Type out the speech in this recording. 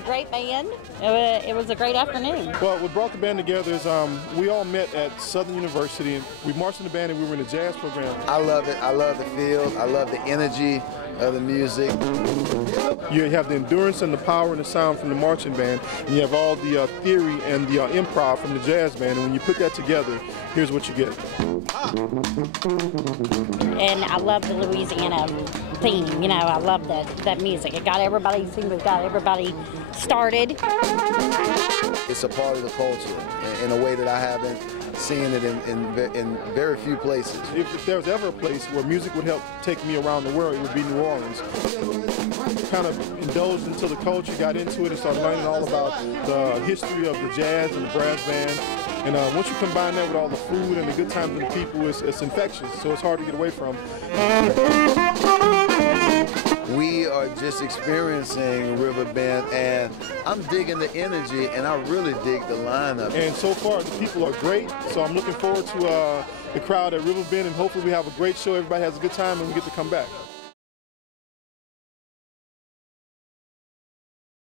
a great band. It was a great afternoon. Well, what brought the band together is we all met at Southern University, and we marched in the band and we were in a jazz program. I love it. I love the feel. I love the energy of the music. You have the endurance and the power and the sound from the marching band, and you have all the theory and the improv from the jazz band, and when you put that together, here's what you get. And I love the Louisiana theme, you know, I love that music. It got everybody, seemed to have got everybody started. It's a part of the culture in a way that I haven't seen it in very few places. If there was ever a place where music would help take me around the world, it would be New Orleans. Kind of indulged into the culture, got into it, and started learning all about the history of the jazz and the brass band. And once you combine that with all the food and the good times and the people, it's infectious, so it's hard to get away from. We are just experiencing Riverbend, and I'm digging the energy, and I really dig the lineup. And so far, the people are great, so I'm looking forward to the crowd at Riverbend, and hopefully we have a great show, everybody has a good time, and we get to come back.